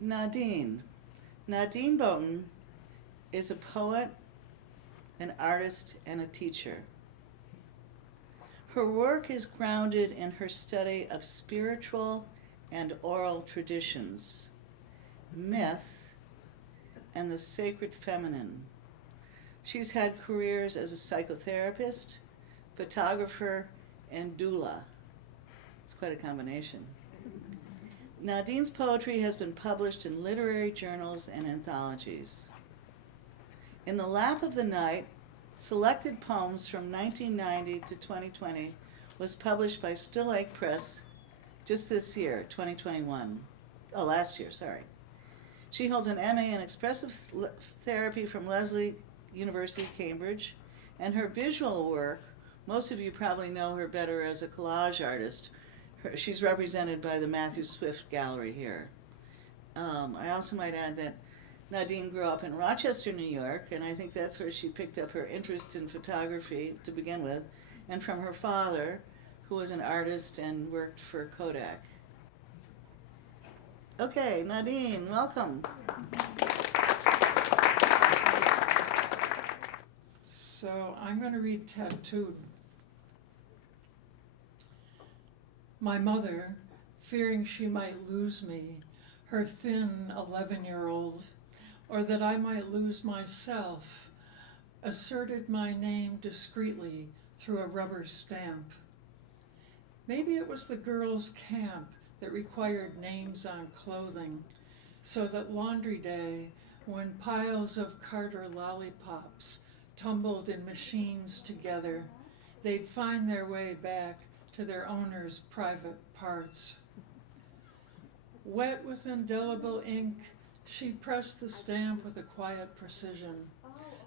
Nadine. Nadine Boughton is a poet, an artist, and a teacher. Her work is grounded in her study of spiritual and oral traditions, myth, and the sacred feminine. She's had careers as a psychotherapist, photographer, and doula. It's quite a combination. Nadine's poetry has been published in literary journals and anthologies. In the Lap of the Night, selected poems from 1990 to 2020 was published by Still Lake Press just this year, 2021. Oh, last year, sorry. She holds an MA in expressive therapy from Lesley University, Cambridge, and her visual work, most of you probably know her better as a collage artist. She's represented by the Matthew Swift Gallery here. I also might add that Nadine grew up in Rochester, New York, and I think that's where she picked up her interest in photography to begin with, and from her father, who was an artist and worked for Kodak. Okay, Nadine, welcome. So I'm going to read Tattooed. My mother, fearing she might lose me, her thin 11-year-old, or that I might lose myself, asserted my name discreetly through a rubber stamp. Maybe it was the girls' camp that required names on clothing, so that laundry day, when piles of Carter lollipops tumbled in machines together, they'd find their way back to their owner's private parts. Wet with indelible ink, she pressed the stamp with a quiet precision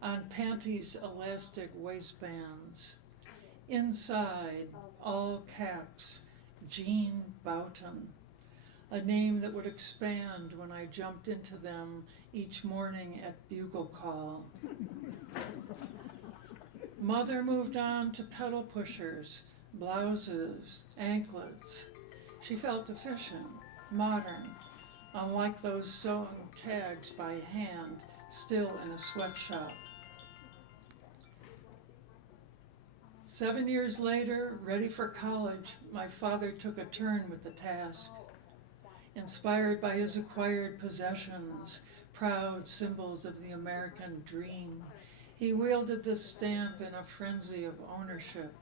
on panties' elastic waistbands. Inside, all caps, Jean Boughton, a name that would expand when I jumped into them each morning at bugle call. Mother moved on to pedal pushers, blouses, anklets. She felt efficient, modern, unlike those sewing tags by hand, still in a sweatshop. 7 years later, ready for college, my father took a turn with the task. Inspired by his acquired possessions, proud symbols of the American dream, he wielded the stamp in a frenzy of ownership.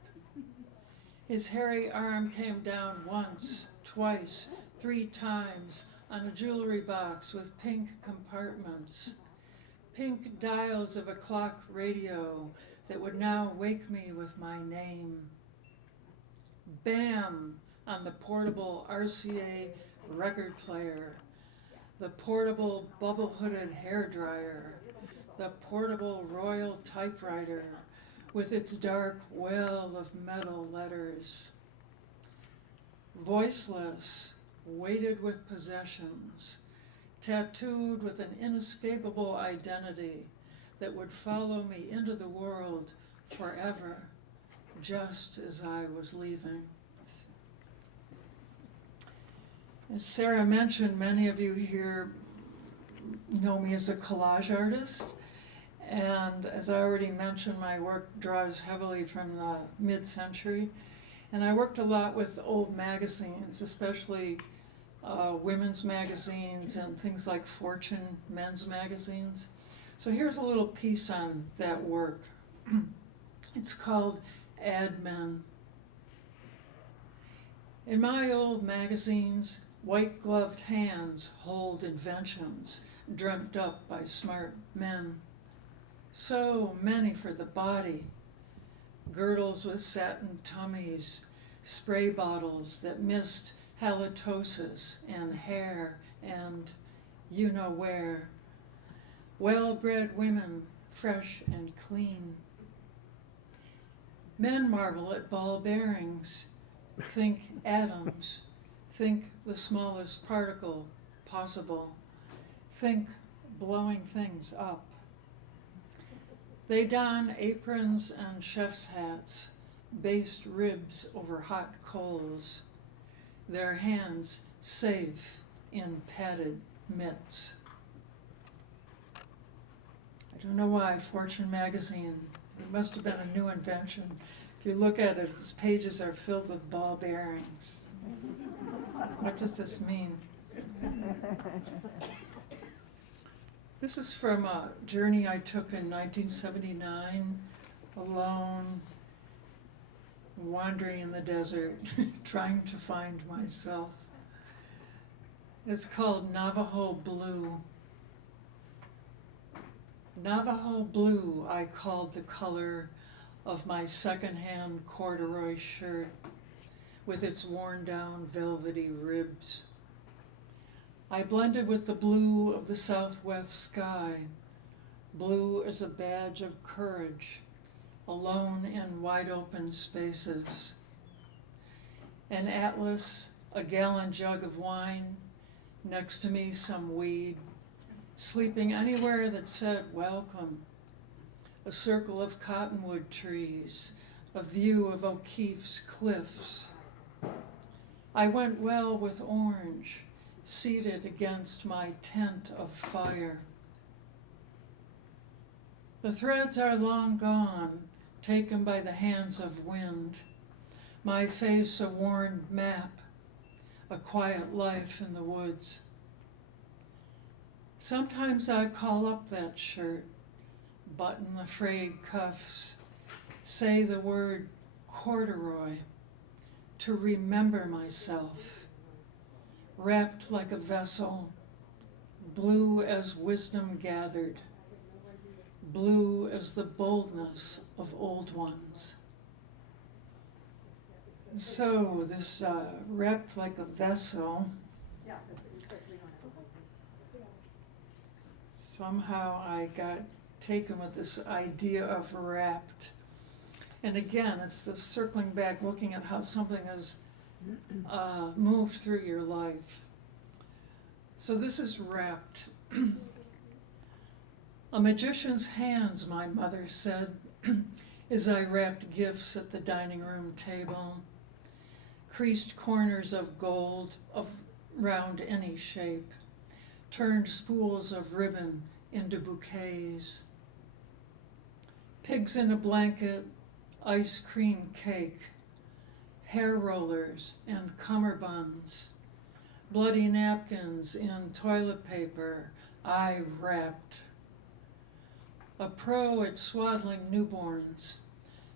His hairy arm came down once, twice, 3 times on a jewelry box with pink compartments, pink dials of a clock radio that would now wake me with my name. Bam! On the portable RCA record player, the portable bubble-hooded hairdryer, the portable Royal typewriter with its dark well of metal letters. Voiceless, weighted with possessions, tattooed with an inescapable identity that would follow me into the world forever, just as I was leaving. As Sarah mentioned, many of you here know me as a collage artist, and as I already mentioned, my work draws heavily from the mid-century, and I worked a lot with old magazines, especially women's magazines and things like Fortune men's magazines. So here's a little piece on that work. It's called Ad Men. In my old magazines, white-gloved hands hold inventions dreamt up by smart men. So many for the body. Girdles with satin tummies, spray bottles that mist halitosis and hair and you know where. Well-bred women, fresh and clean. Men marvel at ball bearings. Think atoms. Think the smallest particle possible. Think blowing things up. They don aprons and chef's hats, basted ribs over hot coals, their hands safe in padded mitts. I don't know why, Fortune magazine, it must have been a new invention. If you look at it, its pages are filled with ball bearings. What does this mean? This is from a journey I took in 1979, alone, wandering in the desert, trying to find myself. It's called Navajo Blue. Navajo Blue, I called the color of my secondhand corduroy shirt with its worn-down velvety ribs. I blended with the blue of the southwest sky, blue as a badge of courage, alone in wide-open spaces. An atlas, a gallon jug of wine, next to me some weed, sleeping anywhere that said welcome, a circle of cottonwood trees, a view of O'Keeffe's cliffs. I went well with orange, seated against my tent of fire. The threads are long gone, taken by the hands of wind, my face a worn map, a quiet life in the woods. Sometimes I call up that shirt, button the frayed cuffs, say the word corduroy to remember myself, wrapped like a vessel, blue as wisdom gathered, blue as the boldness of old ones. So this wrapped like a vessel, somehow I got taken with this idea of wrapped. And again, it's the circling back, looking at how something has moved through your life. So this is wrapped. A magician's hands, my mother said, as I wrapped gifts at the dining room table, creased corners of gold of round any shape, turned spools of ribbon into bouquets. Pigs in a blanket, ice cream cake, hair rollers and cummerbunds, bloody napkins in toilet paper, I wrapped. A pro at swaddling newborns,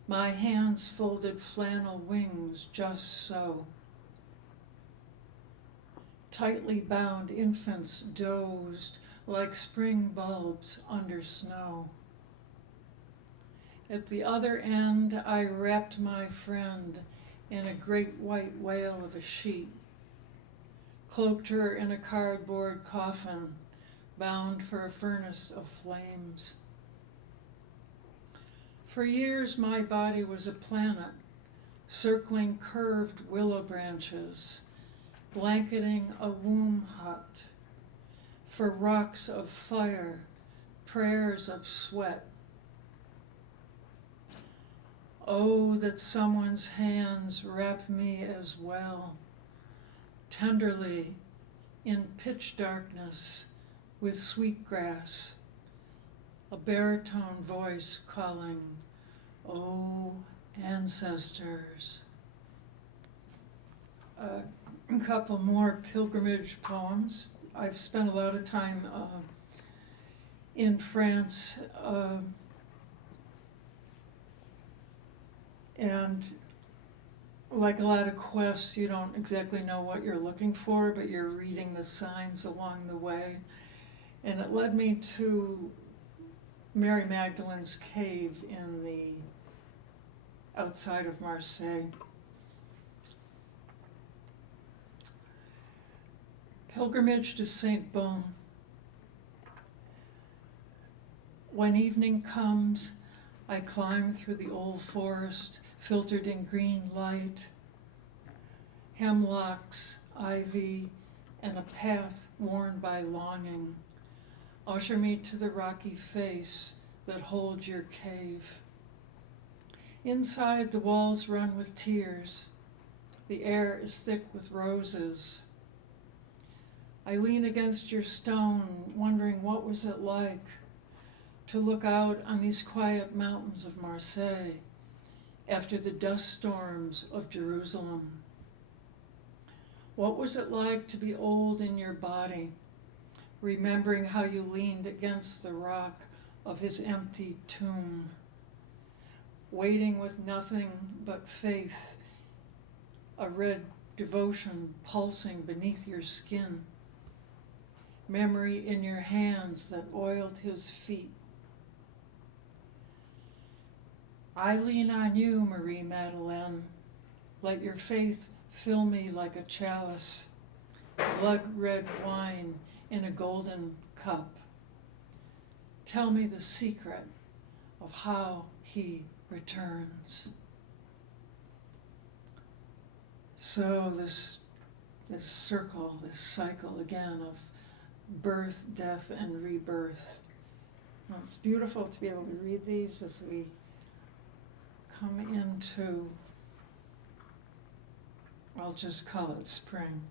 my hands folded flannel wings just so. Tightly bound infants dozed like spring bulbs under snow. At the other end, I wrapped my friend in a great white whale of a sheet, cloaked her in a cardboard coffin, bound for a furnace of flames. For years, my body was a planet, circling curved willow branches, blanketing a womb hut, for rocks of fire, prayers of sweat. Oh, that someone's hands wrap me as well, tenderly, in pitch darkness, with sweetgrass, a baritone voice calling, oh, ancestors. A couple more pilgrimage poems. I've spent a lot of time in France, and like a lot of quests, you don't exactly know what you're looking for, but you're reading the signs along the way. And it led me to Mary Magdalene's cave in the outside of Marseille. Pilgrimage to Saint Baume. When evening comes, I climb through the old forest, filtered in green light, hemlocks, ivy, and a path worn by longing usher me to the rocky face that holds your cave. Inside, the walls run with tears. The air is thick with roses. I lean against your stone, wondering what was it like to look out on these quiet mountains of Marseille after the dust storms of Jerusalem. What was it like to be old in your body, remembering how you leaned against the rock of his empty tomb, waiting with nothing but faith, a red devotion pulsing beneath your skin, memory in your hands that oiled his feet. I lean on you, Marie Magdalene. Let your faith fill me like a chalice, blood-red wine in a golden cup. Tell me the secret of how he returns. So this circle, this cycle again of birth, death, and rebirth. Well, it's beautiful to be able to read these as we come into, I'll just call it spring.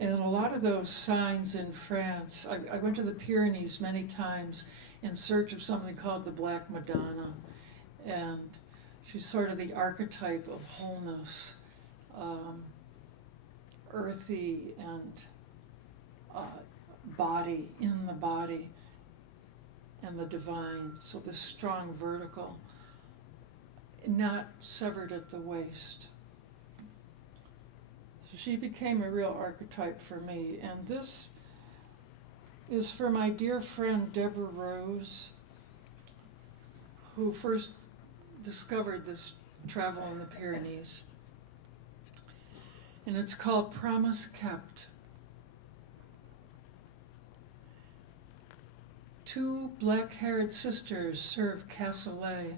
And a lot of those signs in France, I went to the Pyrenees many times in search of something called the Black Madonna. And she's sort of the archetype of wholeness, earthy and body, in the body, and the divine. So this strong vertical, not severed at the waist. So she became a real archetype for me. And this is for my dear friend Deborah Rose, who first discovered this travel in the Pyrenees. And it's called Promise Kept. Two black-haired sisters serve cassoulet.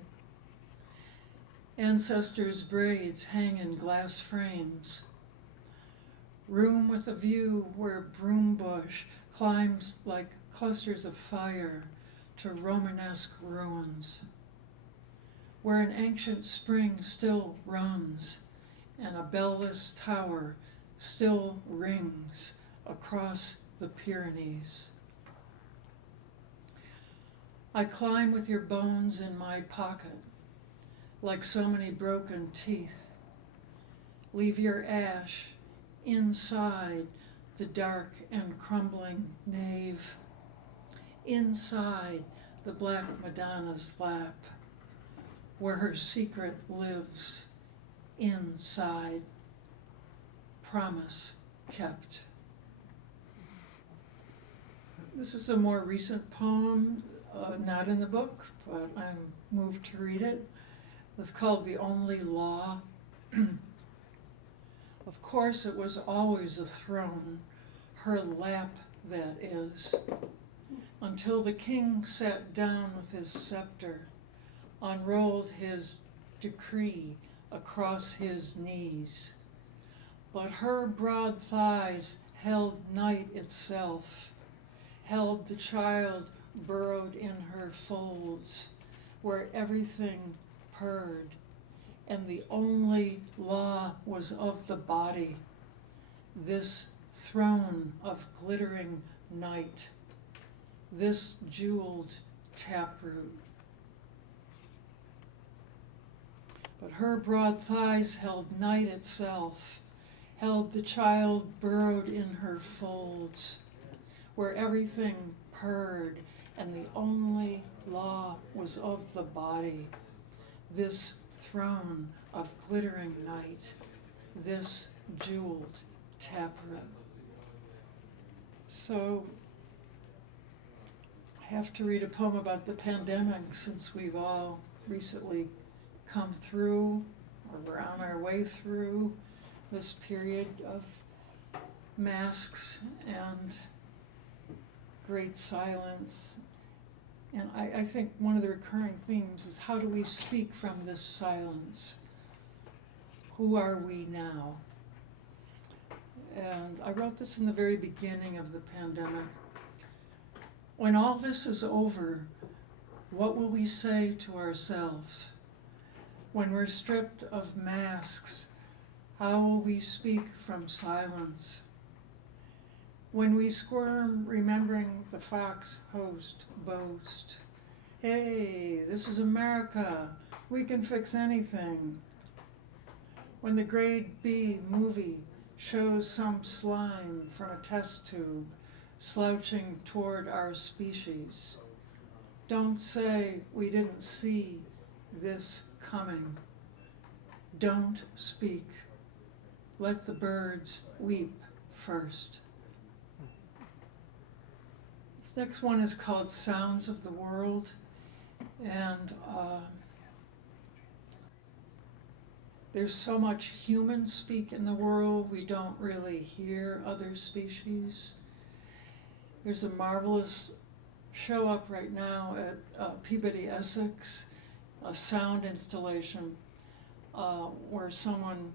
Ancestors' braids hang in glass frames. Room with a view where broom bush climbs like clusters of fire to Romanesque ruins. Where an ancient spring still runs and a bell-less tower still rings across the Pyrenees. I climb with your bones in my pocket, like so many broken teeth. Leave your ash inside the dark and crumbling nave, inside the Black Madonna's lap, where her secret lives, inside. Promise kept. This is a more recent poem, not in the book, but I'm moved to read it. It's called The Only Law. Of course, it was always a throne, her lap that is, until the king sat down with his scepter, unrolled his decree across his knees. But her broad thighs held night itself, held the child burrowed in her folds, where everything purred, and the only law was of the body, this throne of glittering night, this jeweled taproot. But her broad thighs held night itself, held the child burrowed in her folds, where everything purred, and the only law was of the body, this throne of glittering night, this jeweled taproot. So I have to read a poem about the pandemic, since we've all recently come through, or we're on our way through this period of masks and great silence. And I think one of the recurring themes is, how do we speak from this silence? Who are we now? And I wrote this in the very beginning of the pandemic. When all this is over, what will we say to ourselves? When we're stripped of masks, How will we speak from silence? When we squirm, remembering the fox host boast, hey, this is America, we can fix anything. When the grade B movie shows some slime from a test tube slouching toward our species, don't say we didn't see this coming. Don't speak. Let the birds weep first. This next one is called Sounds of the World, and there's so much human speak in the world, we don't really hear other species. There's a marvelous show up right now at Peabody, Essex, a sound installation where someone,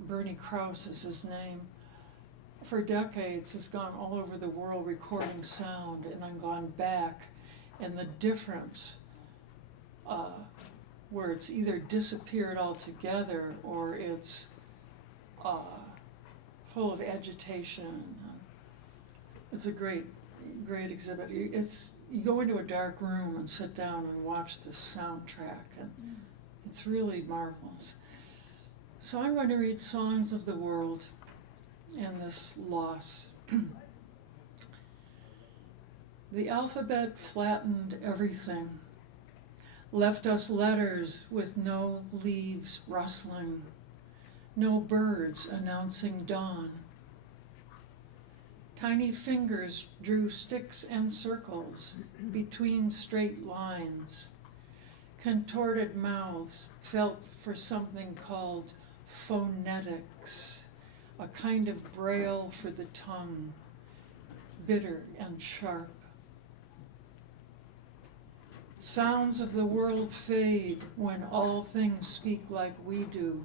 Bernie Krause is his name, for decades has gone all over the world recording sound and then gone back, and the difference where it's either disappeared altogether or it's full of agitation. It's a great exhibit. You go into a dark room and sit down and watch the soundtrack, and it's really marvelous. So I'm going to read Songs of the World and this loss. The alphabet flattened everything, left us letters with no leaves rustling, no birds announcing dawn. Tiny fingers drew sticks and circles between straight lines. Contorted mouths felt for something called phonetics, a kind of braille for the tongue, bitter and sharp. Sounds of the world fade when all things speak like we do.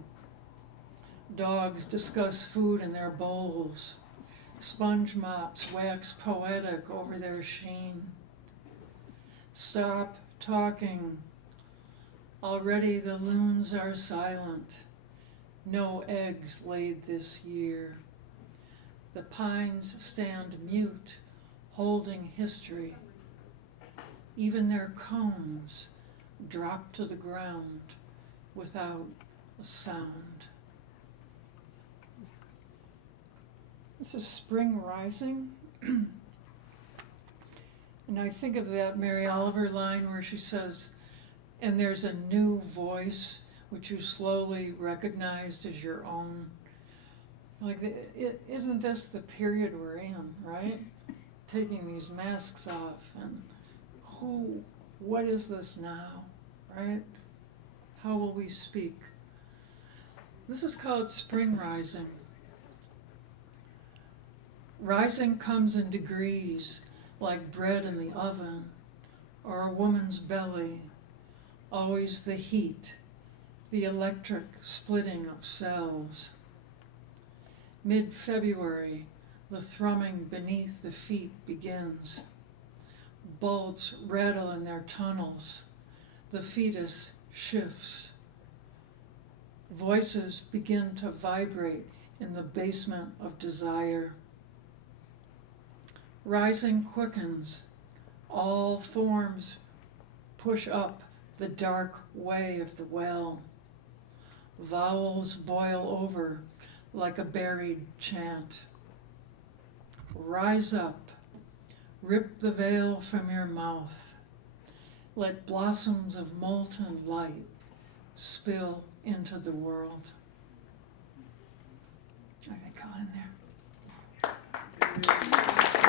Dogs discuss food in their bowls. Sponge mops wax poetic over their sheen. Stop talking. Already the loons are silent. No eggs laid this year. The pines stand mute, holding history. Even their cones drop to the ground without a sound. This is Spring Rising. And I think of that Mary Oliver line where she says, and there's a new voice which you slowly recognized as your own. Like, isn't this the period we're in, right? Taking these masks off, and what is this now, right? How will we speak? This is called Spring Rising. Rising comes in degrees, like bread in the oven, or a woman's belly, always the heat, the electric splitting of cells. Mid-February, the thrumming beneath the feet begins. Bulbs rattle in their tunnels. The fetus shifts. Voices begin to vibrate in the basement of desire. Rising quickens. All forms push up the dark way of the well. Vowels boil over like a buried chant. Rise up. Rip the veil from your mouth. Let blossoms of molten light spill into the world. I think I'll end there.